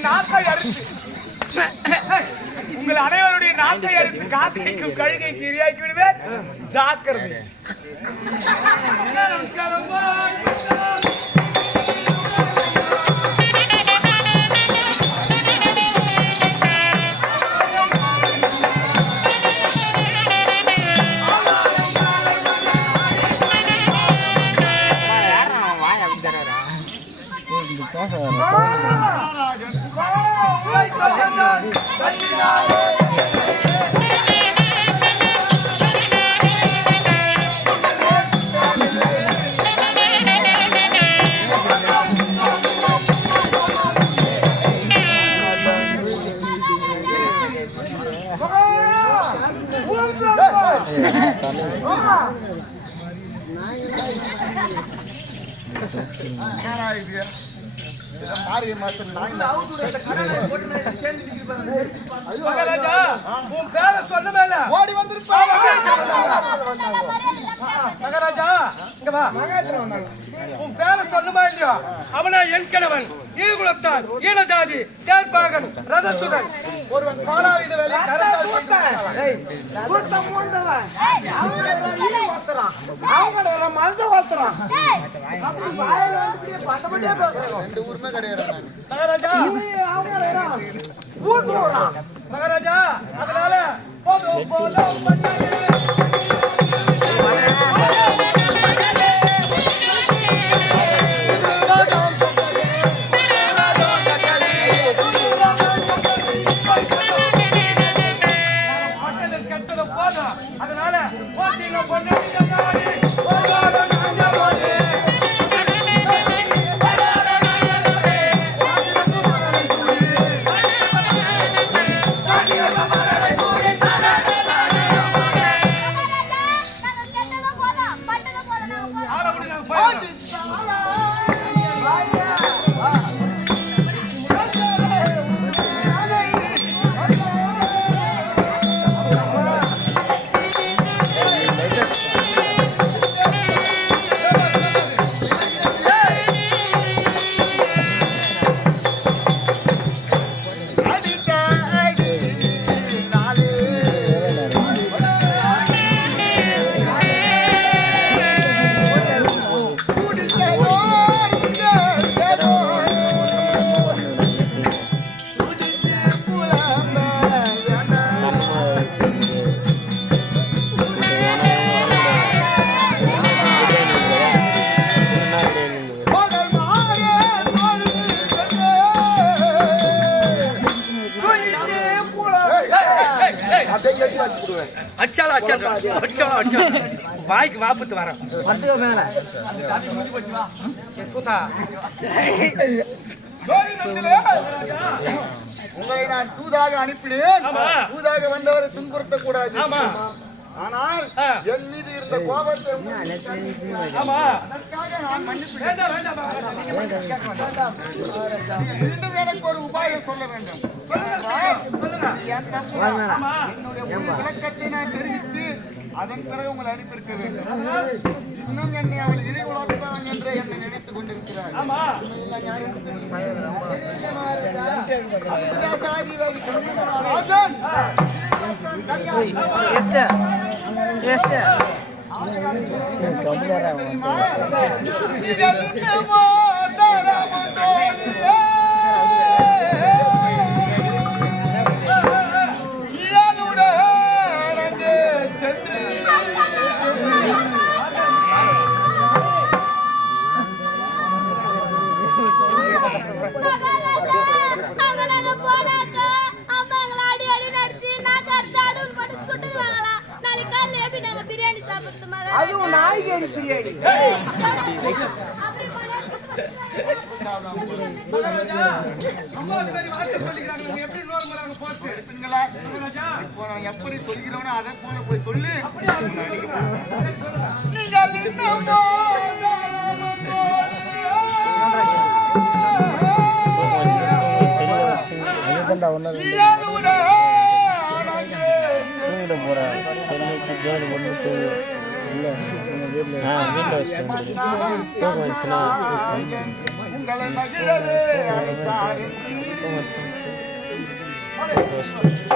நாக்கை அறுத்து. உங்கள் அனைவருடைய நாக்கை அறுத்து காக்கைக்கும் கழுகைக்கு இரையாக்கி விடுவேன். ஜாக்கிரதை. Caralho, மகாராஜா உன் பேரை சொல்லவே இல்ல. ஓடி வந்திருப்பா மகாராஜா இங்க வா. உன் பேரை சொல்லுமா இல்லையோ? அவனா என் கணவன். ஈகுலத்தான் ஈனஜாதி தேர்ப்பாகன் ரதத்துடன். ஒருவன் கோலாயுத வேலை கரத்தால் அச்சாலா அச்சாலா அச்சாலா அச்சாலா வாய்க்கு வாப்புத்து வரேன் மேல உங்களை நான் தூதாக அனுப்பினேன் தூதாக வந்தவரை துன்புறுத்த கூடாது ஆனால். என் மீது இருந்த கோபத்தை ஆமா அதற்காக நான் மன்னிப்பு வேண்டாம் வேண்டாம் வேண்டாம். நீங்க மட்டும் கேட்க வேண்டாம். மீண்டும் எனக்கு ஒரு உபாயம் சொல்ல வேண்டும். என்னுடைய விளக்கத்தை நான் தெரிவித்து அதன் பிறகு உங்களை அனுப்பியிருக்க வேண்டும். இன்னும் என்னை அவள் இணை உலகத்தான் என்று என்னை நினைத்துக் கொண்டிருக்கிறார் ஆமா. அதுவும் நாய்கறி முறை அங்க போறது? மகாராஜா, இப்போ நான் எப்படி சொல்கிறவனோ அதை போல போய் சொல்லு அப்படியா? ஜோடி பண்ணி தூங்கு இல்லை எங்கள் வீட்டில் ஆ வீட்டில் வச்சுட்டு தூக்கம் வந்துச்சுன்னா தூக்கம் வச்சுன்னா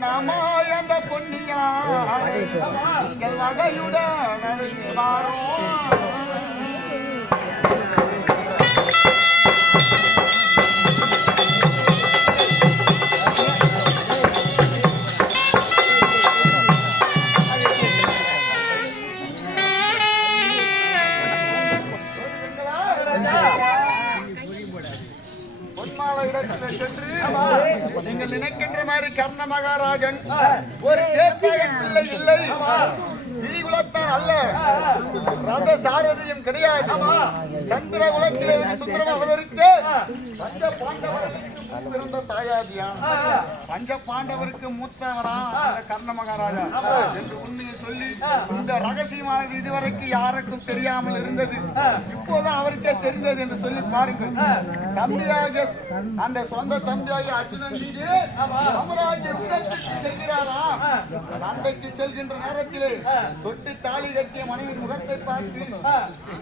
மன்னமாய் அந்த பொன்னியா எங்கள் வகையுடன் வாரோம். பொன்மாலை சென்று நீங்கள் நினைக்கின்ற மாதிரி கர்ண மகாராஜன். ஒரு தேப்பாயன் பிள்ளை இல்லை. இடிகுலத்தான் அல்ல. ரத சாரதியும் கிடையாது. சந்திர குலத்திலே சுந்தரம் அவதரித்து பஞ்ச பாண்டவருக்கு பிறந்த தாயாதியா? பஞ்ச பாண்டவருக்கு மூத்தவரா? கர்ண மகாராஜா? என்று உண்மையை சொல்லி இந்த ரகசியமானது இதுவரைக்கும் யாருக்கும் தெரியாமல் இருந்தது. இப்போதான் அவருக்கே தெரிந்தது என்று சொல்லி பாருங்கள். தம்பியாக அந்த சொந்த தம்பியாகி அர்ஜுனன் மீது செல்கிறாரா? செல்கிறாராம் சண்டைக்கு செல்கின்ற நேரத்திலே தொட்டு தாலி கட்டிய மனைவி முகத்தை பார்த்து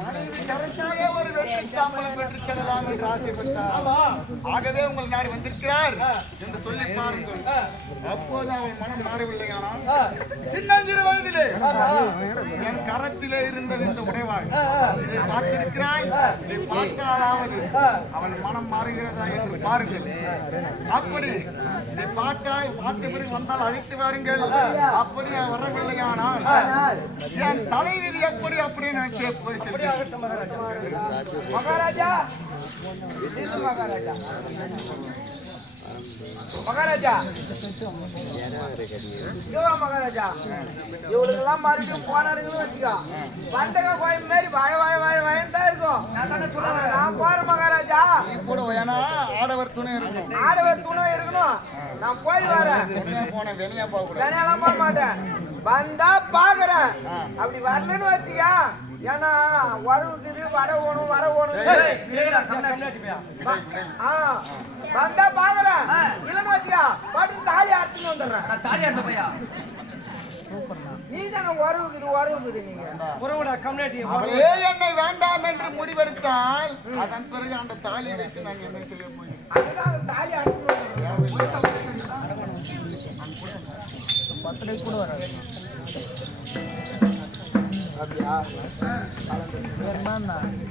மனைவி கரெக்டாக ஒரு வெற்றி தாம்பலம் பெற்று செல்லலாம் என்று ஆசைப்பட்டார். ஆகவே உங்கள் நாடு வந்திருக்கிறார் என்று சொல்லி பாருங்கள். அப்போது அவன் மனம் மாறவில்லையானால் சின்னஞ்சிறு வயதிலே என் கரத்திலே இருந்தது இந்த உடைவாள். இதை பார்த்திருக்கிறாய்? இதை பார்த்தாலாவது அவன் மனம் மாறுகிறதா என்று பாருங்கள். அப்படி இதை பார்த்தாய் பார்த்த பிறகு வந்தால் அழைத்து வாருங்கள். அப்படி அவன் வரவில்லையானால் என் தலைவிதி எப்படி அப்படி நான் போய் மகாராஜா! மகாராஜா. மகாராஜா. இவளுக்கெல்லாம் மறுபடியும் போனாருங்கன்னு வச்சுக்கோ. பண்டக கோயில் மாதிரி வாய வாய வாய வாயன்னு தான் இருக்கும் நான் போறேன் மகாராஜா. நீ கூட ஆடவர் துணை இருக்கும் ஆடவர் துணை இருக்கணும். நான் போய் வரேன். வெளியே போன வெளியே போக கூடாது தனியாலாம் போக மாட்டேன். வந்தா பாக்குறேன். அப்படி வரலன்னு வச்சுக்க. ஏன்னா உறவுக்குது வட ஓணும் வர ஓணும். ஆ, வந்தா பாக்குறேன். இல்லன்னு வச்சுக்க பாட்டு தாலி அறுத்துன்னு வந்துடுறேன். நீ தானே உறவுக்குது உறவுக்குது நீங்க. உறவுடா கம்யூனிட்டி அவளே என்னை வேண்டாம் என்று முடிவெடுத்தால் அதன் பிறகு அந்த தாலி வைத்து நான் என்ன செய்ய போகிறேன்? அதுதான் தாலி அறுத்துன்னு வந்துடுறேன்